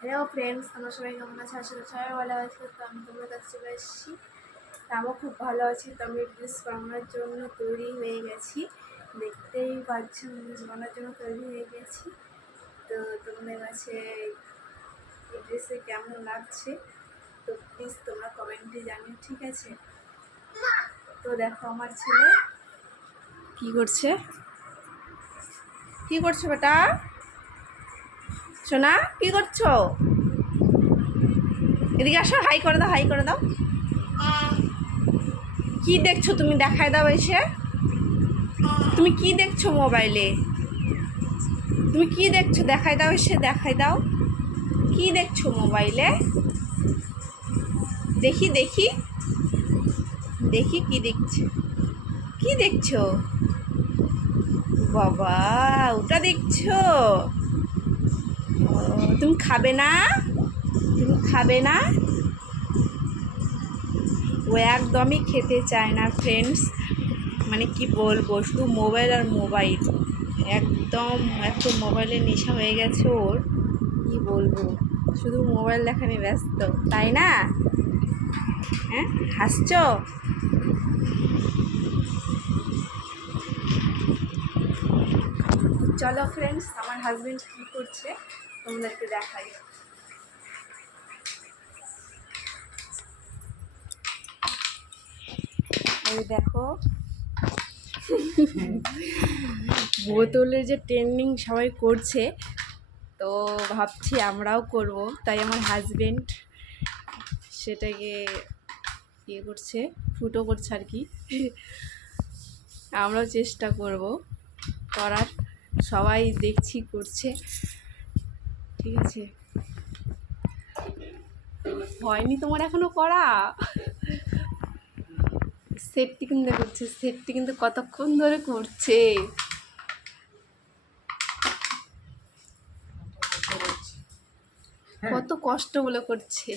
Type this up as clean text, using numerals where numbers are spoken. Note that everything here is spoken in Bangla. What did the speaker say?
হ্যালো ফ্রেন্ডস, আমরা সবাই কেমন আছি? আসলে সবাই ভালো আছে। তো আমি তোমার কাছে চলে এসেছি। আমিও খুব ভালো আছি। তো আমি ড্রেস বানানোর জন্য তৈরি হয়ে গেছি। দেখতেই পাচ্ছ, ড্রেস বানানোর জন্য তৈরি হয়ে গেছি। তো তোমাদের কাছে এই ড্রেসে কেমন লাগছে তো প্লিজ তোমরা কমেন্টে জানিও, ঠিক আছে? তো দেখো আমার ছেলে কি করছে। কি করছো বেটা? সোনা কি করছো? এদিকে আসো, হাই করে দাও, হাই করে দাও। কি দেখছো তুমি? দেখায় দাও এসে। তুমি কি দেখছো মোবাইলে? তুমি কি দেখছো? দেখায় দাও এসে, দেখায় দাও। কি দেখছো মোবাইলে? দেখি দেখি দেখি কি দেখছো? কি দেখছো? বাবা, ওটা দেখছো? ও, তুমি খাবে না? তুমি খাবে না? ও একদমই খেতে চায় না ফ্রেন্ডস। মানে কি বলবো, শুধু মোবাইল আর মোবাইল। একদম এত মোবাইলের নেশা হয়ে গেছে ওর, কি বলবো। শুধু মোবাইল দেখানে ব্যস্ত, তাই না? হ্যাঁ, হাসছো? চলো ফ্রেন্ডস, আমার হাজবেন্ড কি করছে তোমাদেরকে দেখাই। এই দেখো, বোতলে যে ট্রেন্ডিং সবাই করছে, তো ভাবছি আমরাও করব। তাই আমার হাজবেন্ড সেটাকে ইয়ে করছে, ফুটো করছে আর কি। আমরাও চেষ্টা করব করার। সবাই দেখছি করছে, ঠিক আছে? হয়নি তোমার এখনো করা? সেটটি কিন্তু করছে, সেটটি কিন্তু কতক্ষণ ধরে করছে। কত কষ্ট বলে করছে।